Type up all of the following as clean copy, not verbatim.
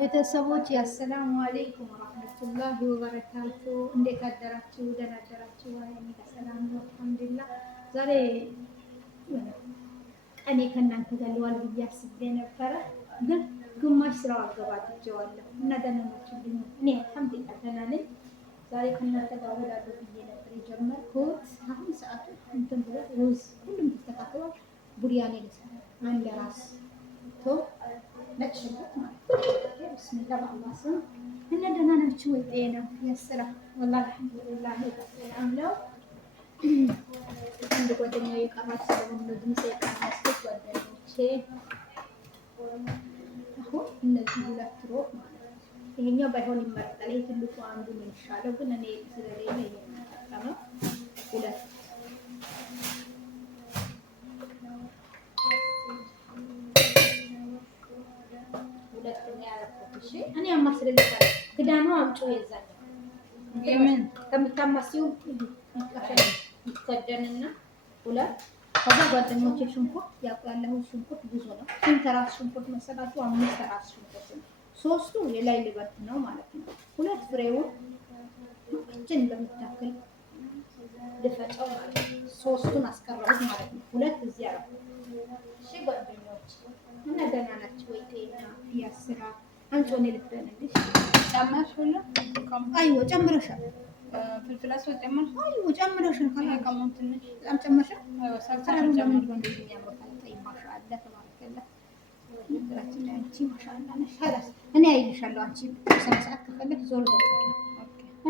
ቤተሰቦች የአሰላሙ አለይኩም ወራህመቱላሂ ወበረካቱ። እንዴት አደራችሁ? ደህና አደራችሁ? እኔ ሰላም ነው አልሐምዱሊላህ። ዛሬ ቀኔ ከእናንተ ጋር ልዋል ብዬ አስቤ ነበረ፣ ግን ግማሽ ስራው አገባድጄዋለሁ እና ደህና ናችሁ? እኔ አልሐምዱሊላህ ደህና ነኝ። ዛሬ ከእናንተ ጋር እውላለሁ ብዬ ነበር የጀመርኩት። አሁን ሰዓቱ እንትን ብሎ ሩዝ ሁሉም ተስተካክሏል። ቡርያኔ ልሰራ አንድ ራስ ነጭ ሽንኩርት ማለት ነው። ብስሚላ በአላህ ስም እና ደህና ናችሁ ወይ? ጤና የስራ ወላሂ አልሐምዱሊላህ ሰላም ነው። አንድ ጓደኛዬ የቀራች ስለሆነ ድምፅ የቀራችው ጓደኞቼ አሁን እነዚህ ሁለት ሮብ ማለት ነው። ይሄኛው ባይሆን ይመረጣል። ይሄ ትልቁ አንዱ ነው የሚሻለው፣ ግን እኔ ስለሌለ የምጠቀመው ሁለት እኔ አማስልልሻለሁ። ክዳኑ አምጪው የዛን የምን ከምታማሲው ይከደንና ሁለት ከዛ ጓደኞቼ ሽንኩርት ያለው ሽንኩርት ብዙ ነው። ስንት ራስ ሽንኩርት መሰላችሁ? 5 ራስ ሽንኩርት ነው። 3ቱ የላይ ልበት ነው ማለት ነው። ሁለት ፍሬውን እችን በምታክል ልፈጨው ማለት ነው። 3ቱን አስቀረሁት ማለት ነው። ሁለት እዚህ አረፉ። እሺ ጓደኞች እና ደህና ናችሁ ወይ? ጤና ያስራ አንቺ ልትበልልሽ ጨመርሽ ሁሉ? አይዎ ጨምረሻል። ፍልፍል አስወጥ ጨመርሽ? አይዎ ጨምረሻል። ከላቀሙ ትንሽ በጣም ጨመርሻል። አይዎ ሰልሰሉ ለምን እንደዚህ የሚያምረው ታይ ማሻአላ ተባረከላ። ነገራችን ላይ አንቺ ማሻአላ ነሽ። ሀላስ እኔ አይልሻለሁ። አንቺ በስነ ሰዓት ከፈለግሽ ዞር ዞር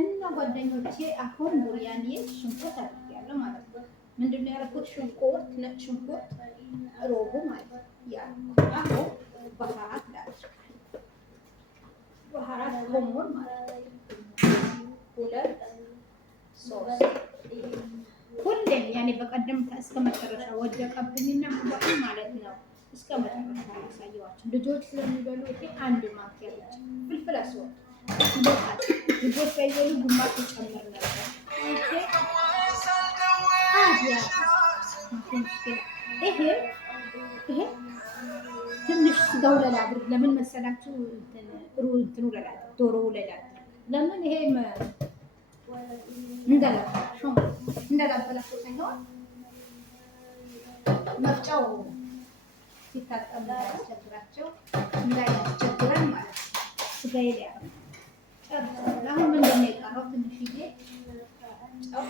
እና ጓደኞቼ አሁን ቡርያኔ ሽንኩርት አድርጌያለሁ ማለት ነው። ምንድነው ያደረኩት? ሽንኩርት ነጭ ሽንኩርት ሮቡ ማለት ያ አሁን ባህራት ዳርሽ ባህራት ኮሞር ማለት ሁለት ሶስት ሁሌም ያኔ በቀደም እስከ መጨረሻ ወደቀብኝና ወጣ ማለት ነው። እስከ መጨረሻ ያሳየዋችሁ ልጆች ስለሚበሉ ይሄ አንድ ማንኪያ ብቻ ፍልፍል አስወጥ ልጆች ባይበሉ ግማሽ ጨምር ነበር። ይሄ ትንሽ ስጋው ለላድርግ። ለምን መሰላችሁ? እንትኑ ለላድርግ፣ ዶሮው ለላድርግ። ለምን ይሄ እንደላበላቸው ሳይሆን መፍጫው ሲታጠብ እንዳያስቸግራቸው እንዳያስቸግረን ማለት ነው። ስጋዬ ላይ ጨርሰናል። አሁን ምንድን ነው የቀረው? ትንሽዬ ጨው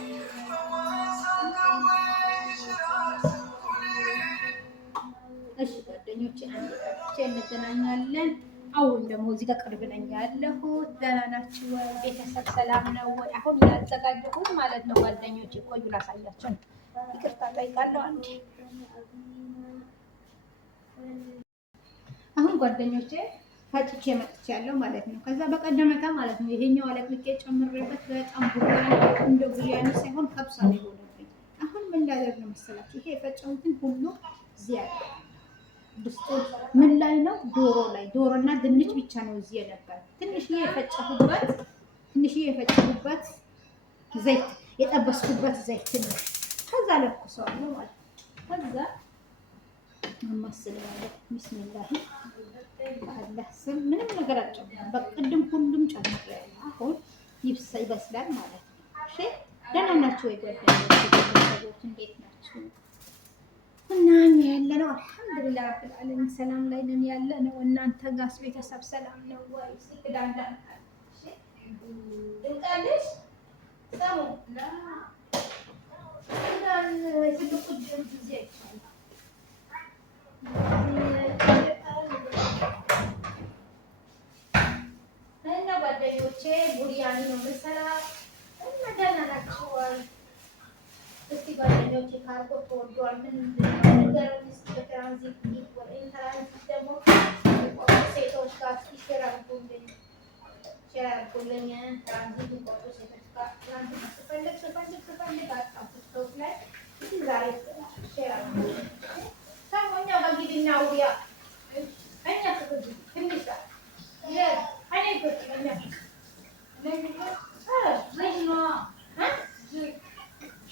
እሺ ጓደኞቼ አንድ ቀርቼ እንገናኛለን። አሁን ደግሞ እዚህ ጋር ቅርብ ነኝ ያለሁት። ደህና ናችሁ ወይ? ቤተሰብ ሰላም ነው ወይ? አሁን ያዘጋጀሁት ማለት ነው ጓደኞቼ። ቆዩ ላሳያችሁ። ይቅርታ ጠይቃለሁ አንዴ። አሁን ጓደኞቼ ፈጭቼ መጥቻለሁ ማለት ነው። ከዛ በቀደመታ ማለት ነው ይሄኛው አለቅልቄ ጨምሬበት በጣም ቡርያኔ እንደ ቡርያኔ ሳይሆን ከብሳ ነው የሆነብኝ። አሁን ምን ላደርግ ነው መሰላችሁ? ይሄ የፈጨሁትን ሁሉ እዚህ ያለ ድስቱ ምን ላይ ነው? ዶሮ ላይ። ዶሮና ድንች ብቻ ነው እዚህ የነበር። ትንሽዬ የፈጨሁበት ዘይት የጠበስኩበት ዘይት ትንሽ ከዛ ለኩሰዋለሁ ማለት ነው። ከዛ ማማስለዋለሁ። ቢስሚላህ በአላህ ስም ምንም ነገር አልጨምርም። በቅድም ሁሉም ጨምሬያለሁ። አሁን ይበስላል ማለት ነው። እሺ ደህና ናችሁ ወይ ጓደኞች? እንዴት ናችሁ? እና እኛ ያለነው አልሐምዱሊላህ ረብል ዓለሚን ሰላም ላይ ነን ያለነው። እናንተ ጋርስ ቤተሰብ ሰላም ነው ወይ? ሲዳንዳ እሺ እንጣለሽ ሰሙ ላ እንዳን ትልቁ ጊዜ ይቻላል እና ጓደኞቼ ቡርያኔ ነው የምሰራው እና ደህና ናችሁ ወይ? እስቲ ጓደኞቼ ካርጎ ተወዷል። ምን እንደነገሩኝ እስቲ በትራንዚት ኢንትራንዚት ደግሞ ሴቶች ጋር ሼር አድርጉልኝ። ትራንዚት ቆርጦ ሴቶች ጋር ትራንዚት ስፈልግ አጣሁት ላይ እስቲ ዛሬ ሼር አድርጉልኝ። ሰሞኛ በጊዜና ውዲያ እኛ ትንሽ እኔ በጥኛ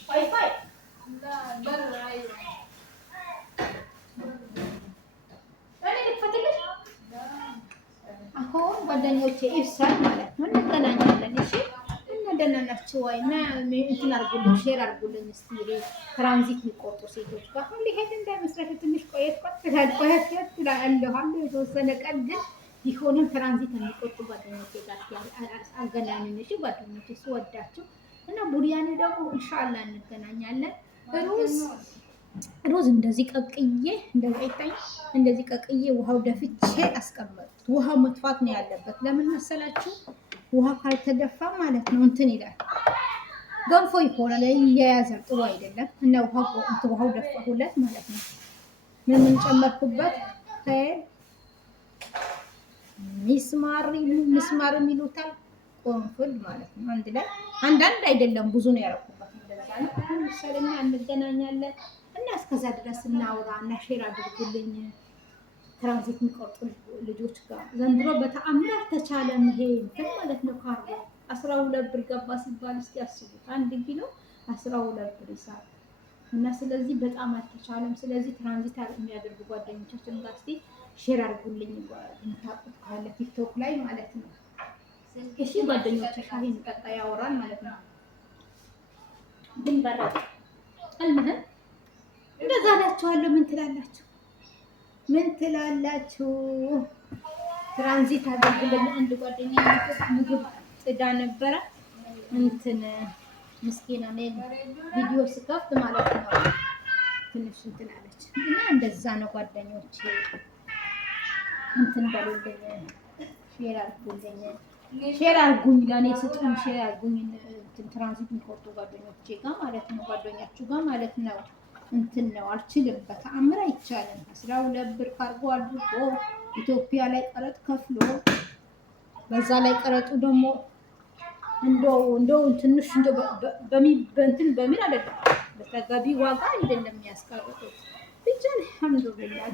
ዋይፋይ አሁን አሁን ጓደኞቼ ይፍሳል ማለት ነው። እንገናኛለን። እሺ እና ደህና ናችሁ ወይ? እና እንትን አድርጉልኝ፣ ሼር አድርጉልኝ እስቲ ትራንዚት የሚቆርጡ ሴቶች ጋር አሁን ሊሄድ እንዳይመስላችሁ ትንሽ ቆየት ትላለሁ የተወሰነ ቀን ግን ቢሆንም ትራንዚት የሚቆርጡ ጓደኞቼ ጋር አገናኙኝ። እሺ ጓደኞቼ ስወዳችሁ እና ቡሪያኔ ደግሞ ኢንሻአላህ እንገናኛለን። ሩዝ እንደዚህ ቀቅዬ እንደዚህ አይታይ እንደዚህ ቀቅዬ ውሃው ደፍቼ አስቀመጥኩት። ውሃው መጥፋት ነው ያለበት። ለምን መሰላችሁ? ውሃ ካልተደፋ ማለት ነው እንትን ይላል፣ ገንፎ ይሆናል፣ ይያያዛል፣ ጥሩ አይደለም። እና ውሃው ደፋሁለት ማለት ነው። ምን ጨመርኩበት? ሚስማር የሚሉታል ቆንፍል ማለት ነው። አንድ ላይ አንዳንድ አይደለም ብዙ ነው ያደረኩበት። እንደዛ ነው። ለምሳሌና እንገናኛለን እና እስከዛ ድረስ እናውራ እና ሼር አድርጉልኝ ትራንዚት የሚቆርጡ ልጆች ጋር። ዘንድሮ በተአምር አልተቻለም ይሄ እንትን ማለት ነው። ካርጎ 12 ብር ገባ ሲባል እስኪ አስቡት። 1 ኪሎ 12 ብር ይሳል እና ስለዚህ በጣም አልተቻለም። ስለዚህ ትራንዚት የሚያደርጉ ጓደኞቻችን ጋር እስኪ ሼር አድርጉልኝ የምታውቁት ካለ ቲክቶክ ላይ ማለት ነው። እሺ ጓደኞቼ ሻሂ እንጠጣ ያወራል ማለት ነው። ግን በራድ አልመህም እንደዛ እላችኋለሁ። ምን ትላላችሁ? ምን ትላላችሁ? ትራንዚት አድርጉልኝ። አንድ ጓደኛ ምግብ ጥዳ ነበረ እንትን ምስኪና ነኝ ቪዲዮ ስከፍት ማለት ነው ትንሽ እንትን አለች እና እንደዛ ነው ጓደኞቼ። እንትን በሉልኝ፣ ሼር አድርጉልኝ፣ ሼር አድርጉኝ፣ ለእኔ ስጡኝ፣ ሼር አድርጉኝ። እንትን ትራንዚት የሚቆርጡ ጓደኞቼ ጋር ማለት ነው፣ ጓደኛችሁ ጋር ማለት ነው። እንትን ነው አልችልም፣ በተአምር አይቻልም። 12 ብር ካርጎ አድርጎ ኢትዮጵያ ላይ ቀረጥ ከፍሎ በዛ ላይ ቀረጡ ደግሞ እንደው ትንሽ እንደው በእንትን በምን አይደለም በተገቢ ዋጋ አይደለም የሚያስቀርጡት። ብቻ አልሐምዱሊላህ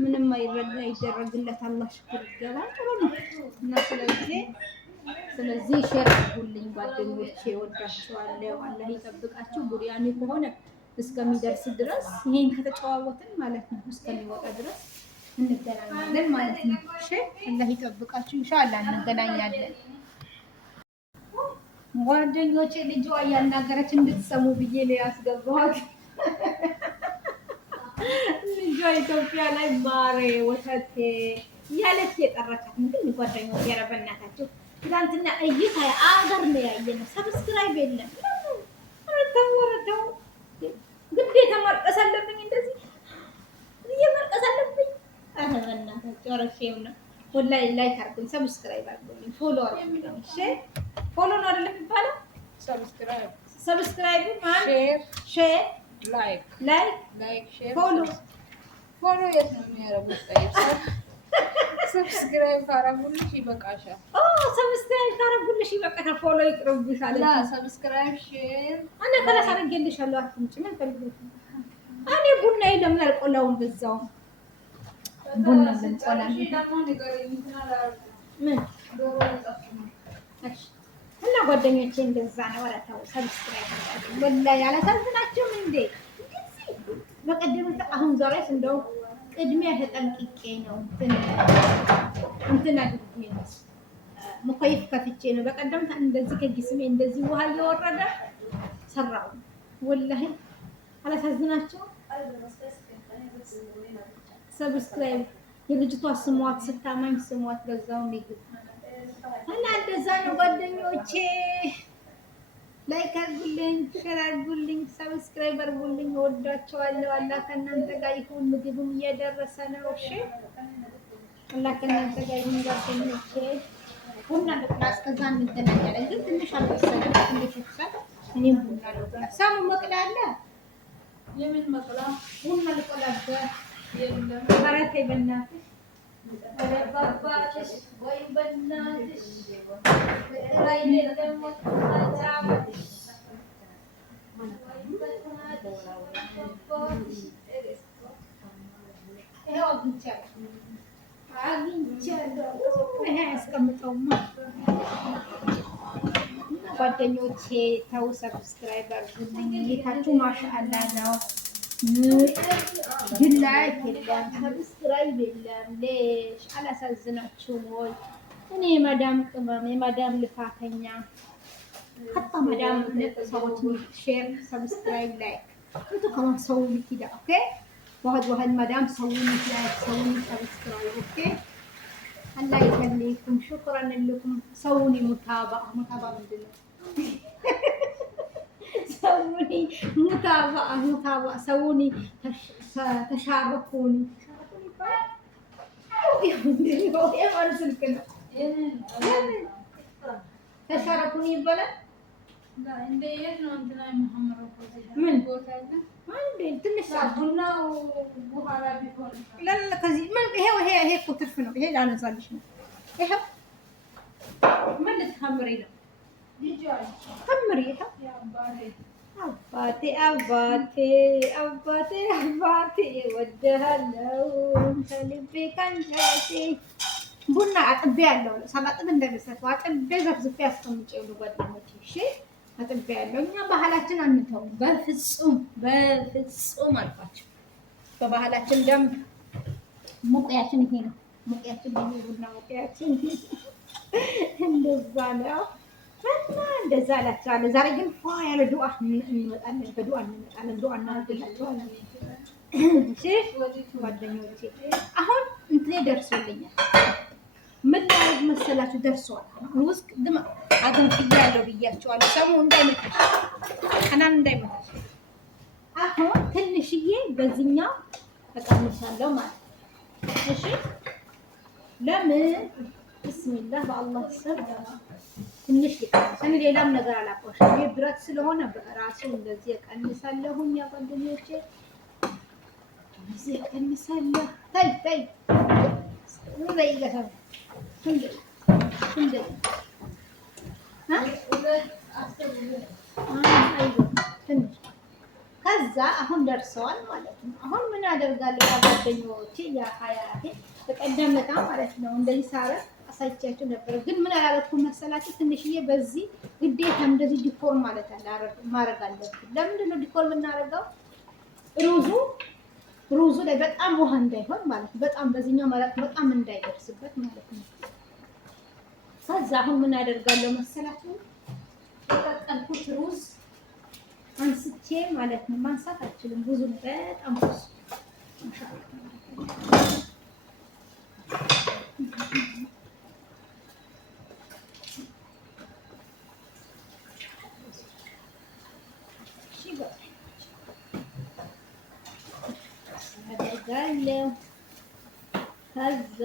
ምንም አይደረግለት አላህ ሽኩር ይገባ ጥሩ ነው። እና ስለዚህ ሼር አድርጉልኝ ጓደኞቼ፣ ወዳችኋለሁ። አላህ ይጠብቃችሁ። ቡሪያኔ ከሆነ እስከሚደርስ ድረስ ይሄን ከተጨዋወትን ማለት ነው እስከሚወጣ ድረስ እንገናኛለን ማለት ነው። እሺ አላህ ይጠብቃችሁ። ኢንሻአላህ እንገናኛለን ጓደኞቼ። ልጇ ያናገረች እንድትሰሙ ብዬ ነው ያስገባኋት። ልጇ ኢትዮጵያ ላይ ማሬ ወተቴ እያለች የጠራቻት ግን ጓደኞቼ፣ ኧረ በእናታችሁ ትናንትና እይታ አገር ነው ያየነው። ሰብስክራይብ የለም። ተው ግዴታ ማርቀስ አለብኝ፣ እንደዚህ እየማርቀስ አለብኝ። ኧረ በእናታችሁ ኧረ ሼም ነው ወላሂ። ላይክ አድርጉኝ፣ ሰብስክራይብ አድርጉኝ፣ ፎሎ አድርጉኝ። እሺ ፎሎ ነው አይደለም የሚባለው? ሰብስክራይብ ሼር ላይክ ሼር ፎሎ የት ነው የሚያደርጉት? ሰብስክራይብ ካረጉልሽ ይበቃሻል። ሰብስክራይብ ካረጉልሽ ይበቃሻል። ፎሎ ይቅርብሻል። ሰብስክራይብ ሼር አና ከላስ አድርጌልሻለሁ። አትምጪ። ምን ፈልገሽ? እኔ ቡና ለምን አልቆላውም? በዛው ቡና ልንቆላ ምን እና ጓደኞቼ እንደዛ ነው። ኧረ ተው ሰብስክራይብ አድርጉ። ወላሂ አላሳዝናችሁም እንዴ? በቀደም አሁን ዛሬስ እንደው ቅድሚያ ተጠንቅቄ ነው እንትን አድርጌ ነው ሙከይፍ ከፍቼ ነው። በቀደም እንደዚህ ከጊስሜ እንደዚህ ውሃ እየወረደ ሰራው። ወላሂ አላሳዝናችሁም? ሰብስክራይብ የልጅቷ ስሟት ስታማኝ ስሟት በዛው ምግብ እና እንደዛ ነው ጓደኞቼ። ላይክ አድርጉልኝ፣ ሼር አድርጉልኝ፣ ሰብስክራይብ አድርጉልኝ። እወዳቸዋለሁ። አላህ ከእናንተ ጋር ይሁን። ምግብም እየደረሰ ነው። እሺ አላህ ከእናንተ ጋር ይሁን ጓደኞቼ። ቡና ልቁላ፣ እስከዛ እንገናኛለን። ግን ትንሽ አልበሰለም። እንዴት ይፈሳል? እኔም ቡና ልቁላ። ሳሙ መቅላ አለ። የምን መቅላ? ቡና ልቁላበት የለም። ኧረ ተይ በእናትሽ፣ ኧረ በአባትሽ ወይ በእናትሽ ላይ ደግሞ ጓደኞቼ ተው ሰብስክራይብ አድርጉልኝ። እይታችሁ ማሻአላ ነው። ግን ላይክ የለም ሰብስክራይብ የለም። ሌሽ አላሳዝናችሁም ወይ? እኔ የማዳም ቅመም የማዳም ልፋተኛ حتى مدام صوتني شير سبسكرايب لايك انتوا كمان سووا لي كده اوكي واحد مدام سووا لي لايك سووا لي سبسكرايب اوكي الله يخليكم شكرا لكم سووني متابعة من دلوقتي سووني متابعة سووني تشاركوني تشاركوني بلد لا እንደ የት ነው እንትና መሐመድ ምን ቦታ አለ አንዴ ትንሽ ቡና በኋላ ቢሆን لا ከዚህ ምን ይሄ እኮ ትርፍ ነው። ይሄ ላነሳልሽ ነው። ይሄው ምን ልትከምሪ ነው? ልጅ አለ ከምሪ ይሄው አባቴ እወድሃለሁ ከልቤ ከንጀቴ ቡና አጥቤ ያለው ሳላጥብ እንደምሰጥ አጥቤ ዘፍዝፌ አስቀምጬው ነው ጓደኞቼ። እሺ አጥቤ ያለው እኛ ባህላችን አንተውም በፍጹም አልኳቸው። በባህላችን ደንብ ሙቂያችን ይሄ ነው። ሙቂያችን ይሄ ቡና ሙቂያችን እንደዛ ነው እና እንደዛ አላችኋለሁ። ዛሬ ግን ፏ ያለ ዱዓ እንመጣለን። በዱዓ እንመጣለን። ዱዓ እናደርግላችኋለን። እሺ ጓደኞቼ አሁን እንትኔ ደርሶልኛል። ምን ላይ መሰላችሁ ደርሷል። ውስጥ ድም አገንፍያለሁ ብያቸዋለሁ። ሰሙ እንዳይመጣ አናን እንዳይመጣ አሁን ትንሽዬ በዚህኛው ተቀምሻለሁ ማለት እሺ። ለምን ቢስሚላህ በአላህ ስም ትንሽ ልቀንስ። እኔ ሌላም ነገር አላቆሽም። ይሄ ብረት ስለሆነ በራሱ እንደዚህ እቀንሳለሁኝ። ያ ጓደኞቼ እንደዚህ እቀንሳለሁ። ታይ ምን ላይ ይገታል እንዴ ከዛ አሁን ደርሰዋል ማለት ነው። አሁን ምን አደርጋለሁ ጓደኞቼ ያ ሀያቴ በቀደም ለታ ማለት ነው እንደዚህ ሳረግ አሳይቻችሁ ነበር። ግን ምን አላደረኩም መሰላችሁ? ትንሽዬ በዚህ ግዴታ እንደዚህ ዲኮር ማለት አለ ማድረግ አለብን። ለምንድን ነው ዲኮር የምናደርገው? ሩዙ ላይ በጣም ውሃ እንዳይሆን ማለት ነው። በጣም በዚህኛው ማለት በጣም እንዳይደርስበት ማለት ነው። ከዛ አሁን ምን አደርጋለሁ መሰላችሁ? የቀቀልኩት ሩዝ አንስቼ ማለት ነው። ማንሳት አልችልም፣ ብዙ በጣም ብዙ አደርጋለሁ። ከዛ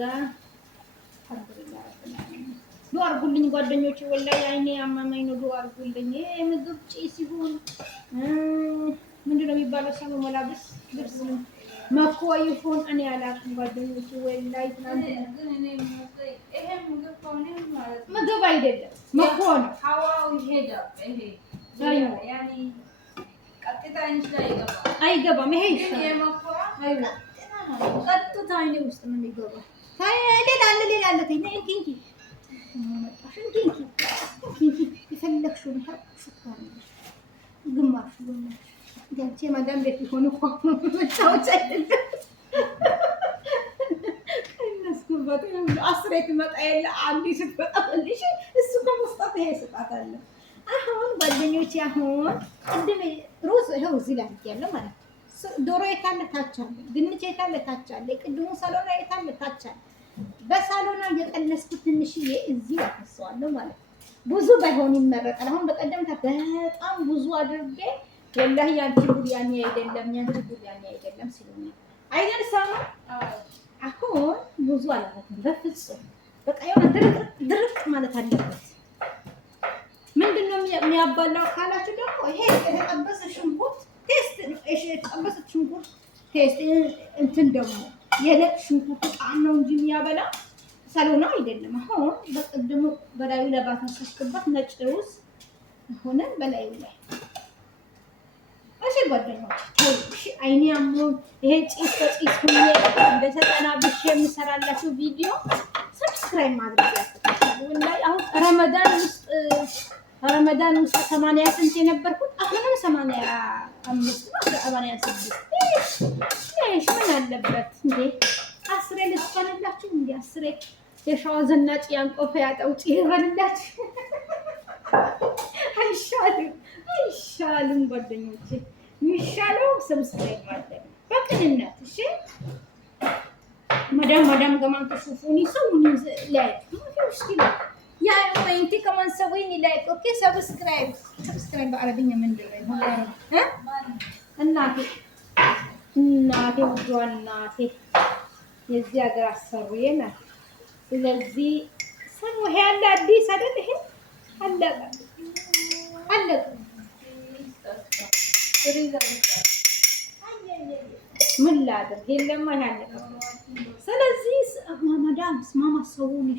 ዱአ አድርጉልኝ ጓደኞቼ፣ ወላሂ አይኔ አማማኝ ነው። ዱአ አድርጉልኝ። ምግብ ጭስ ሲሆን ምንድን ነው የሚባለው? ሰሙ መላብስ ልብስ መኮ ይሁን እኔ አላውቅም ጓደኞቼ፣ ወላሂ ምግብ አይደለም መኮ ነው። ሀዋው ይሄዳል። ይሄ ያኒ ቀጥታ እንጂ አይገባም። ይሄ ቀጥታ አይኔ ውስጥ ነው የሚገባው። ሌላ አለ እንኪ የፈለግሽውን ግማሽ ገብቼ ማዳም ቤት ቢሆን እኮ መጫወቻ አይደለም። እነስኩበት አስሬ ትመጣ የለ አንዴ ስትመጣ መልሽ እሱ ከመስጠት ይሄ ስጣታለ። አሁን ጓደኞቼ አሁን ቅድም ሩዝ ይኸው እዚህ ላይ ያለው ማለት ነው። ዶሮ የታለ ታች አለ፣ ድንች የታለ ታች አለ፣ ቅድሙ ሳሎና የታለ ታች አለ። በሳሎና እየቀነስኩት ትንሽዬ እዚህ አፈሰዋለሁ ማለት ነው። ብዙ ባይሆን ይመረጣል። አሁን በቀደምታ በጣም ብዙ አድርጌ ወላሂ ያንቺ ቡርያኒ አይደለም ያንቺ ቡርያኒ አይደለም ሲሉኝ አይደርሳም። አሁን ብዙ አላደረግም በፍጹም። በቃ የሆነ ድርቅ ማለት አለበት። ምንድነው የሚያባላው ካላችሁ ደግሞ ይሄ የተጠበሰ ሽንኩርት ቴስት ነው። እሺ የተጠበሰ ሽንኩርት ቴስት እንትን ደግሞ የነጭ ሽንኩርት ጣዕም ነው እንጂ የሚያበላ ሳሎና አይደለም። አሁን በቅድሙ በላዩ ላይ ባታስከባት ነጭ ሩዝ ሆነ በላዩ ላይ እሺ ጓደኞች እሺ። አይኔ አሞን ይሄ ጭስ በጭስ ሁሌ እንደተጠናብሽ የምሰራላችሁ ቪዲዮ ሰብስክራይብ ማድረግ ያስፈልጋል። ወላሂ አሁን ረመዳን ውስጥ 80 ስንት የነበርኩት አሁንም 85 86 እሺ ምን አለበት እንዴ? 10 ልትሆንላችሁ እንዴ? 10 የሸዋ ዘናጭ ያንቆፈ ያጠውጪ ይሆንላችሁ። አይሻልም ጓደኞቼ? የሚሻለው ሰብስክራይብ ማድረግ በቅንነት እሺ። مدام كمان تشوفوني سووني لايك ما في مشكلة يا أمي أنت كمان سويني لايك أوكي سبسكرايب بعربية من دوري ها እናቴ ውዷ እናቴ የዚህ ሀገር አሰሪና ስለዚህ ሰሙ ይሄ ያለ አዲስ አይደል? ይሄ አለቀ ምን ላድርግ? የለማ ይሄ አለቀ። ስለዚህ ማዳም ማማ ሰውኒ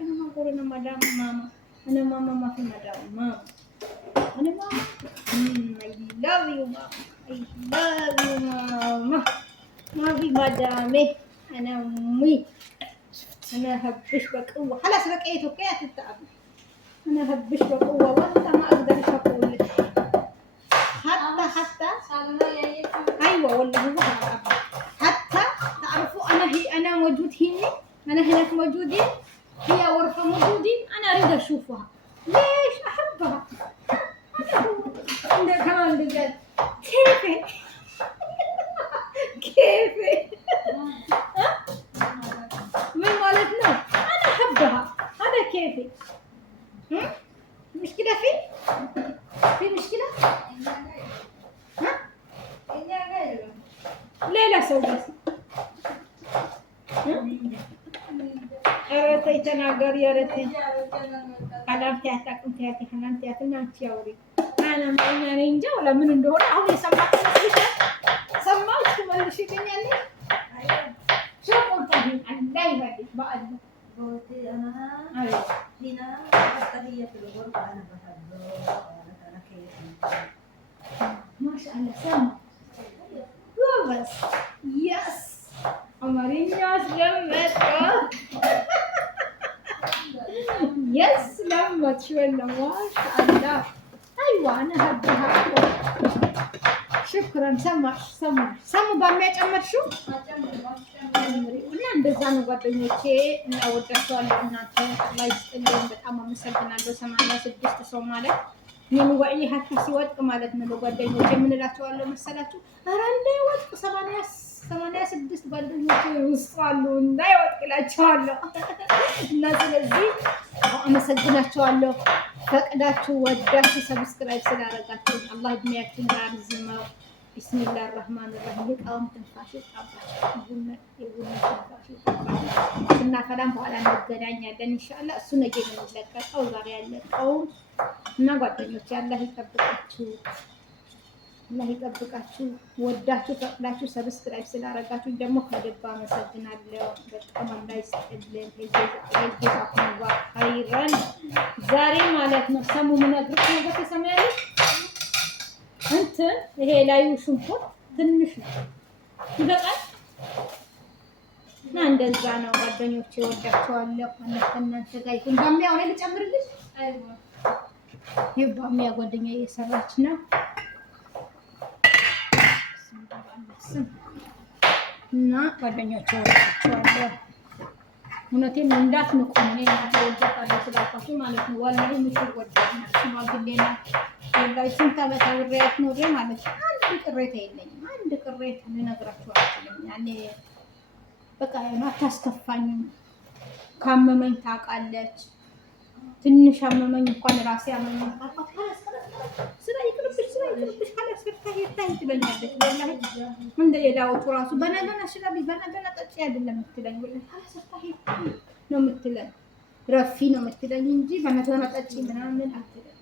انا ما اقول انا مدام ماما انا ماما ما في مدام ماما انا ماما I love you ماما ما في مدامي انا امي انا هبش بقوه خلاص بقيت اوكي هتتعب انا هبش بقوه والله ما اقدر اقول لك حتى ايوه والله هو حتى تعرفوا انا موجود هنا انا هناك موجودين هي غرفه موجودين انا اريد اشوفها ليش احبها انا كمان بجد كيفك من مالتنا انا احبها هذا كيفي مشكله في مشكله ليلى سوي بس ኧረ ተይ ተናገሪ ኧረ ተይ ቀላም ትያታቅም ትያት ይሆናል ትያትና አንቺ አውሪ እኔ እንጃ ለምን እንደሆነ አሁን የሰማሁት ሰማሁት ትመልሽልኛለሽ شوفوا الله يهديك بقى قلتي انا هنا حتى هي في الغرفه انا بحبها انا كيف ما شاء الله سامع بس يس أمارينياس لمتها يس لمت شوية ما شاء الله أيوة أنا هبها شكرا سمع بامي أمر شو እና እንደዛ ነው ጓደኞቼ እና ወዳችኋለሁ እናንተ ላይ ስጥልኝ በጣም አመሰግናለሁ 86 ሰው ማለት ምን ወጪ ሀታ ሲወድቅ ማለት ነው ጓደኞቼ ምን እላችኋለሁ መሰላችሁ ኧረ እንዳይወድቅ 86 ጓደኞቼ ውስጥ አሉ እንዳይወድቅ እላችኋለሁ እና ስለዚህ አመሰግናችኋለሁ ፈቅዳችሁ ወዳችሁ ሰብስክራይብ ስላደረጋችሁ አላህ እድሜያችሁን ያርዝመው بسم الله الرحمن الرحيم قوم تنفاش يقابل يقول تنفاش كنا فلان በኋላ እንገናኛለን ኢንሻአላህ እሱ ነገ ነው የሚለቀቀው ዛሬ ያለቀው እና ጓደኞቼ አላህ ይጠብቃችሁ ወዳችሁ ፈቅዳችሁ ሰብስክራይብ ስላደረጋችሁ ደግሞ ከልብ አመሰግናለሁ በጣም አላህ ይስጥልን ይጀዛኩም ኸይራን ዛሬ ማለት ነው ሰሙ ምነግርሽ ነገር ተሰማያለሽ እንትን ይሄ ላዩ ሽንኩርት ትንሽ ነው ይበቃል እና እንደዛ ነው ጓደኞቼ ወዳችኋለሁ እናንተ ጋር ይሁን ባሚያ ወሬ ልጨምርልሽ አይዋ ይባሚያ ጓደኛዬ እየሰራች ነው እና ጓደኞቼ ወዳችኋለሁ እውነቴን እንዳትንቁ እኔ ወዳታለሁ ስላልኳችሁ ማለት ነው ወላሂ ምሽግ ወዳና ሽማግሌና ላይ ስንት ዓመት አብሬያት ኖሬ ማለት ነው አንድ ቅሬታ የለኝም አንድ ቅሬታ ልነግራችሁ አልችልም ያኔ በቃ አታስከፋኝም ካመመኝ ታውቃለች ትንሽ አመመኝ እንኳን ራሴ አመመኝ ታውቃለች ስራ ይቅርብሽ ካላስ ፈታኝ ትለኛለች ወላሂ እንደ ሌላዎቹ ራሱ በነገና ሽላቢ በነገና ጠጪ አይደለም የምትለኝ ወላሂ ካላስ ፈታኝ ነው የምትለኝ ረፊ ነው የምትለኝ እንጂ በነገና ጠጪ ምናምን አትለኝ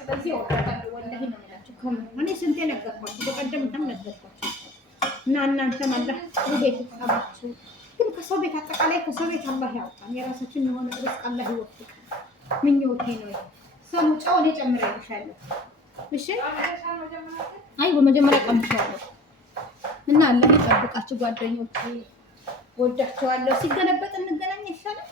ስለዚህ ወጣታለሁ ወላሂ ነው የምላችሁ እኔ ስንቴ ነገርኳችሁ በቀደምም ነገርኳችሁ እና እናንተም አላህ ቤት ተጣባችሁ ግን ከሰው ቤት አጠቃላይ ከሰው ቤት አላህ ያውጣን የራሳችን የሆነ ርዝቅ አላህ ይወፍቅ ምኞቴ ነው ሰው ጫው ጨምሬልሻለሁ እሺ አይ በመጀመሪያ ቀምሻለሁ እና አላህ ይጠብቃችሁ ጓደኞቼ ወዳችኋለሁ ሲገለበጥ እንገናኝ ይሻላል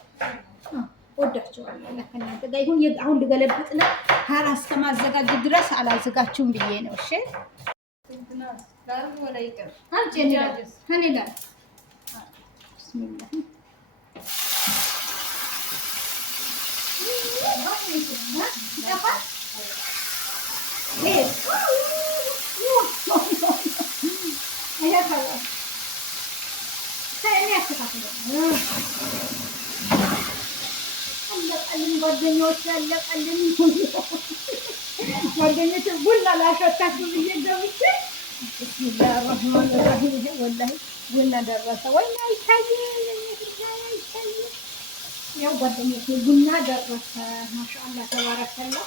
ወዳችኋለሁ። ለከናንተ ጋር ይሁን። አሁን ልገለብጥ ነው። ሀራ እስከማዘጋጀት ድረስ አላዘጋችሁም ብዬ ነው። እሺ ጓደኞች ያለቀልን ጓደኞች ቡና ላሸታችሁ ብዬ ገብቼ ቢስሚላህ ረህማን ረሂም ወላሂ ቡና ደረሰ። ወይኔ አይታየኝ ያው ጓደኞች ቡና ደረሰ። ማሻአላህ ተባረከላህ።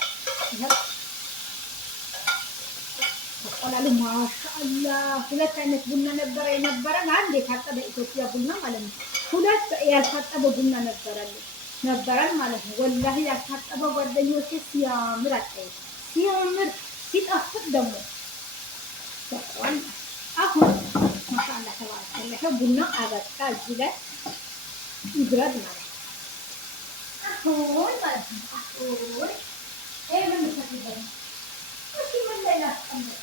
ተቆላሉ ማሻአላህ። ሁለት አይነት ቡና ነበረ የነበረን አንድ የታጠበ ኢትዮጵያ ቡና ማለት ነው። ሁለት ያልታጠበ ቡና ነበረን ማለት ነው። ወላሂ ያልታጠበ ጓደኞቼ ሲያምር አጣይ ሲያምር ሲጣፍጥ ደግሞ ተቆል አሁን ማሻአላህ ተባረከላህ። ቡና አበቃ። እዚህ ላይ ይብራድ ማለት አሁን ማለት ነው። አሁን ምን ተፈጠረ? እሺ ምን ላይ ላስቀምጥ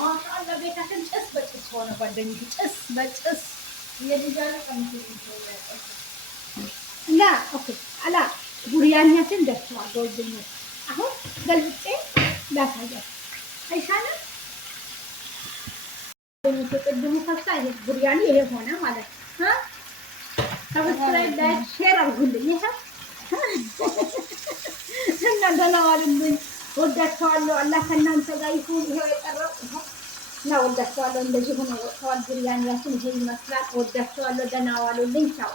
ማሻአላህ ቤታችን ጭስ በጭስ ሆነ ጓደኞቼ፣ ጭስ በጭስ ላ ኦኬ አላ ቡሪያኛችን ደርሰዋል ጓደኞቼ። አሁን ገልብጬ ላሳያችሁ አይሻልም? ቅድሙ ከፍታ ይሄ ቡሪያኒ ይሄ ሆነ ማለት ነው። ሰብስክራይብ ላይክ ሼር አድርጉልኝ። ይሄ እና ደህና ዋሉልኝ። ወዳችኋለሁ። አላህ ከእናንተ ጋር ይሁን። ይሄው የቀረው እና ወዳችኋለሁ። እንደዚህ ሆነ ወጥቷል ቡሪያኒያችን። ይሄ ይመስላል። ወዳችኋለሁ። ደህና ዋሉልኝ። ቻው።